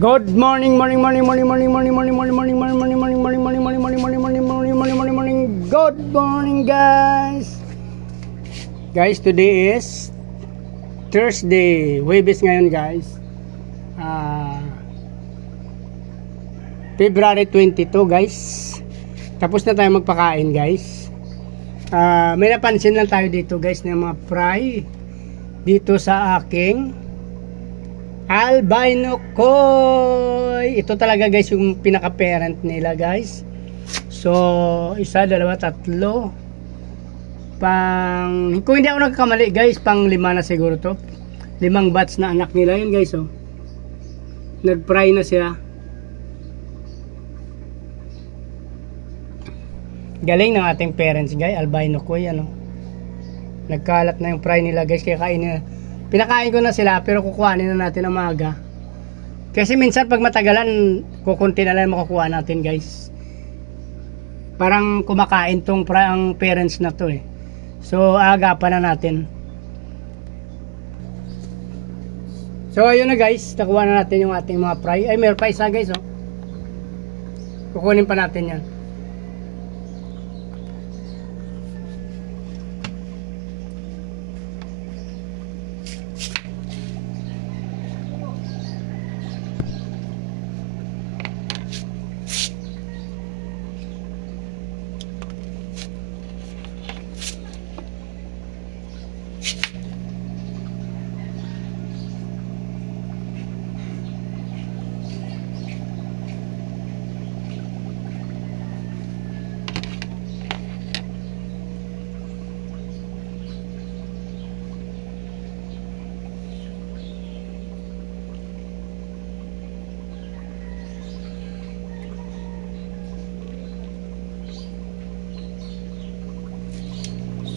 Good morning, morning. Good morning, guys. Guys, today is Thursday. Huwebes ngayon, guys. February 22, guys. Tapos na tayo magpakain, guys. May napansin lang tayo dito, guys, ng mga fry dito sa aking albino koi. Ito talaga, guys, yung pinaka-parent nila, guys. So, isa, dalawa, tatlo. Kung hindi ako nagkakamali, guys, pang 5 na siguro to. 5 batch na anak nila yun, guys, oh. Nag-fry na sila. Galing ng ating parents, guys, albino koi, ano. Nagkalat na yung fry nila, guys, kaya kainin. Pinakain ko na sila, pero kukuhanin na natin ang maaga. Kasi minsan pag matagalan, kukunti na lang makukuha natin, guys. Parang kumakain tong ang parents na to, eh. So agapan na natin. So ayun na, guys, nakuha na natin yung ating mga fry. Ay, meron pa isa, guys, oh. Kukunin pa natin yan.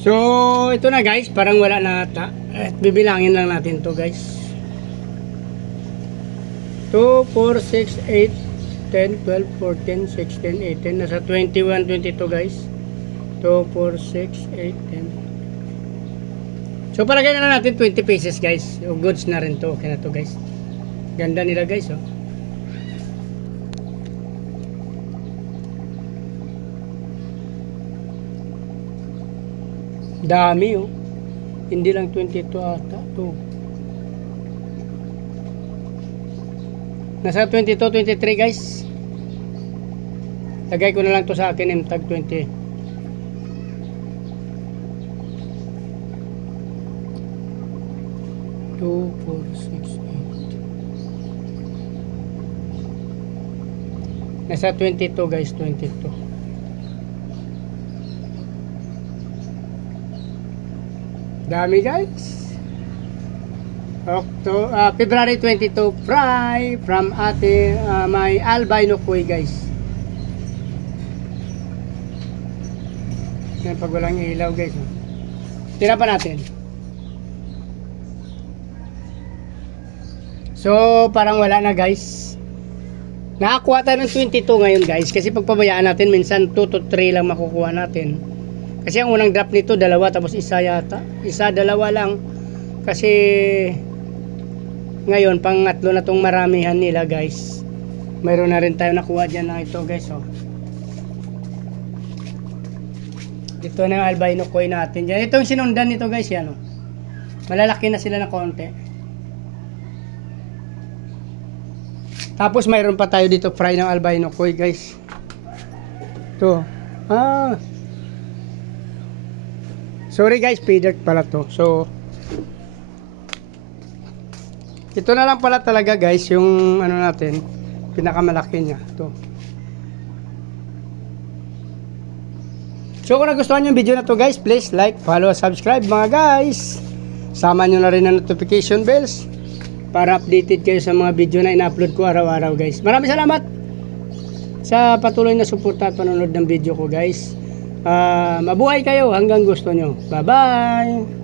So, ito na, guys, parang wala na ata. At bibilangin lang natin to, guys. 2, 4, 6, 8, 10, 12, 14, 16, 18. Nasa 21, 22, guys. 2, 4, 6, 8, 10. So, palagay na natin 20 pieces, guys. O, goods na rin to. Okay na to, guys. Ganda nila, guys, oh. Dami, oh. Hindi lang 22 ata to. Nasa 22, 23, guys. Lagay ko na lang to sa akin, M-Tag 20. Two, 4, 6, 8. Nasa 22, guys, 22. Dami, guys. February 22 fry from ate my albino koi, guys. Yan, pag walang ilaw, guys. Tira pa natin. So parang wala na, guys. Nakakuha tayo ng 22 ngayon, guys, kasi pagpabayaan natin minsan 2 to 3 lang makukuha natin. Kasi ang unang drop nito, 2, tapos isa yata. Isa, 2 lang. Kasi ngayon, pang-3 na tong maramihan nila, guys. Mayroon na rin tayo nakuha dyan na ito, guys, oh. Ito na yung albino koi natin dyan. Ito yung sinundan nito, guys, yan, oh. Malalaki na sila na konti. Tapos mayroon pa tayo dito fry ng albino koi, guys. Ito. Sorry, guys, feeder pala to. So ito na lang pala talaga, guys, yung ano natin, pinakamalaki niya. Ito. So kung nagustuhan yung video na to, guys, please like, follow, subscribe, mga guys. Sama nyo na rin ang notification bells para updated kayo sa mga video na ina-upload ko araw-araw, guys. Maraming salamat sa patuloy na suporta at panonood ng video ko, guys. Mabuhay kayo hanggang gusto nyo. Bye-bye!